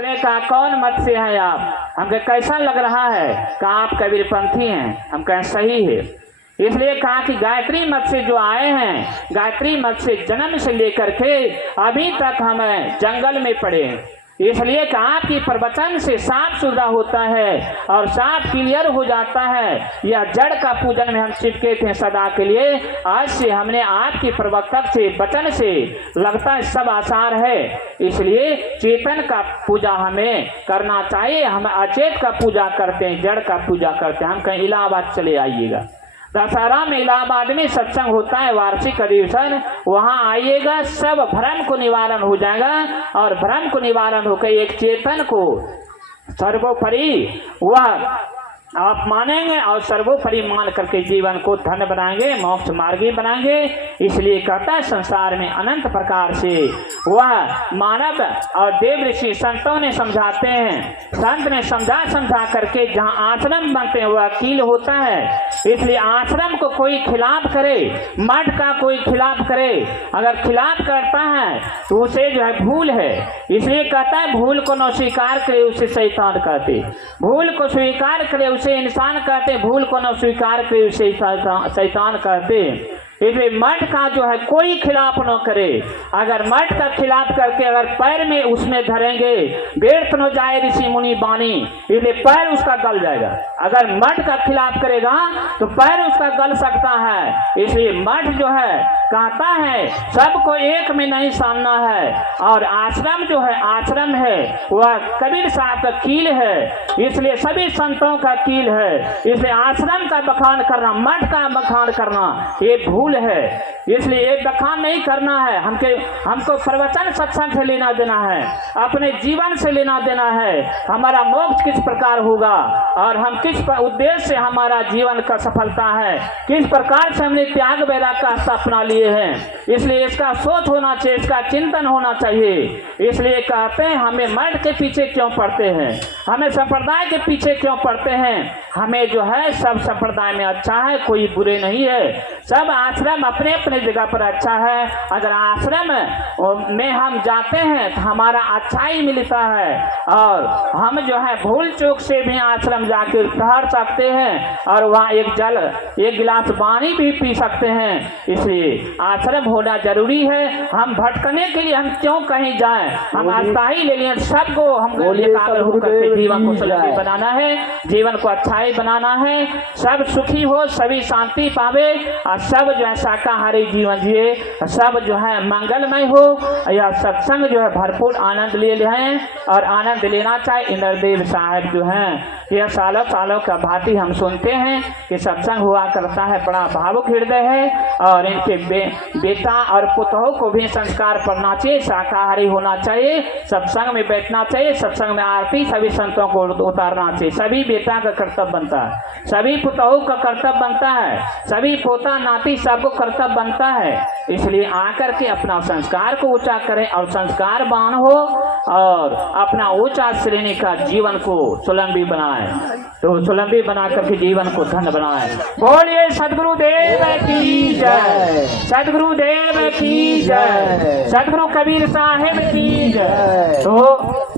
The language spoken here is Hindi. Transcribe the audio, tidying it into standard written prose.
उसने कहा कौन मत से हैं आप? हमको कैसा लग रहा है? कहा आप कबीरपंथी हैं। हम कहें सही है। इसलिए कहा कि गायत्री मत से जो आए हैं, गायत्री मत से जन्म से लेकर के अभी तक हम जंगल में पड़े हैं। इसलिए कहा आपकी प्रवचन से साफ सुथरा होता है और साफ क्लियर हो जाता है। यह जड़ का पूजन में हम चिपके थे सदा के लिए, आज से हमने आपकी प्रवक्ता से वचन से लगता है सब आसार है। इसलिए चेतन का पूजा हमें करना चाहिए। हम अचेत का पूजा करते हैं, जड़ का पूजा करते हैं। हम कहीं इलाहाबाद चले आइएगा, दशहरा में इलाहाबाद में सत्संग होता है, वार्षिक अधिवेशन, वहां आइएगा, सब भ्रम को निवारण हो जाएगा। और भ्रम को निवारण होकर एक चेतन को सर्वोपरि वह आप मानेंगे और सर्वोपरि मान करके जीवन को धन्य बनाएंगे, मोक्ष मार्गी बनाएंगे। इसलिए कहता है संसार में अनंत प्रकार से वह मानव और देव ऋषि संतों ने समझाते हैं। संत ने समझा करके जहाँ आश्रम बनते हैं वह कील होता है। इसलिए आश्रम को कोई खिलाफ करे, मठ का कोई खिलाफ करे, अगर खिलाफ करता है तो उसे जो है भूल है। इसलिए कहता है भूल को न स्वीकार करे उसे शैतान कहते, भूल को स्वीकार करे उसे इंसान कहते, भूल को न स्वीकार करे उसे शैतान कहते। इसलिए मठ का जो है कोई खिलाफ न करे। अगर मठ का खिलाफ करके अगर पैर में उसमें धरेंगे, व्यर्थ न जाए ऋषि मुनि बानी, इसलिए पैर उसका गल जाएगा। अगर मठ का खिलाफ करेगा तो पैर उसका गल सकता है। इसलिए मठ जो है कहता है सबको एक में नहीं सामना है। और आश्रम जो है, आश्रम है वह कबीर साहब का कील है, इसलिए सभी संतों का कील है। इसलिए आश्रम का बखान करना, मठ का बखान करना ये भूल है। इसलिए ये बखान नहीं करना है। हमको प्रवचन सत्संग से लेना देना है, अपने जीवन से लेना देना है। हमारा मोक्ष किस प्रकार होगा और हम किस उद्देश्य से हमारा जीवन का सफलता है, किस प्रकार से हमने त्याग वैराग का अपना लिए हैं। इसलिए इसका सोच होना चाहिए, इसका चिंतन होना चाहिए। इसलिए कहते हैं हमें मठ के पीछे क्यों पड़ते हैं, हमें संप्रदाय के पीछे क्यों पड़ते हैं। हमें जो है सब संप्रदाय में अच्छा है, कोई बुरे नहीं है। सब आश्रम अपने अपने जगह पर अच्छा है। अगर आश्रम में हम जाते हैं तो हमारा अच्छा ही मिलता है। और हम जो है भूल चूक से भी आश्रम जाकर ठहर सकते हैं और वहाँ एक गिलास पानी भी पी सकते हैं। इसलिए आश्रम होना जरूरी है। हम भटकने के लिए हम क्यों कहीं जाएं, हम अस्थाई ले लिए। सबको हमको जीवन को सुलभ बनाना है, जीवन को अच्छाई बनाना है। सब सुखी हो, सभी शांति पावे और सब जो है शाकाहारी जीवन जिए, सब जो है मंगलमय हो। यह सत्संग जो है भरपूर आनंद ले लें और आनंद लेना चाहिए। इंद्रदेव साहब जो हैं यह सालों सालों का भांति हम सुनते हैं कि सत्संग हुआ करता है, बड़ा भावुक हृदय है। और इनके बेटा और पुतों को भी संस्कार पढ़ना चाहिए, शाकाहारी होना चाहिए, सत्संग में बैठना चाहिए, सत्संग में आरती सभी संतों को उतारना चाहिए। सभी बेटा का कर्तव्य बनता है, सभी पुतों का कर्तव्य बनता है, सभी पोता नाती सबको कर्तव्य बनता है। इसलिए आकर के अपना संस्कार को ऊंचा करें और संस्कारवान हो और अपना ऊंचा श्रेणी का जीवन को सुलंबी बनाए, तो सुलंबी बना करके जीवन को धन्य बनाए। बोलिए सदगुरुदेव की जय, सदगुरुदेव की जय, सदगुरु कबीर साहिब की जय। तो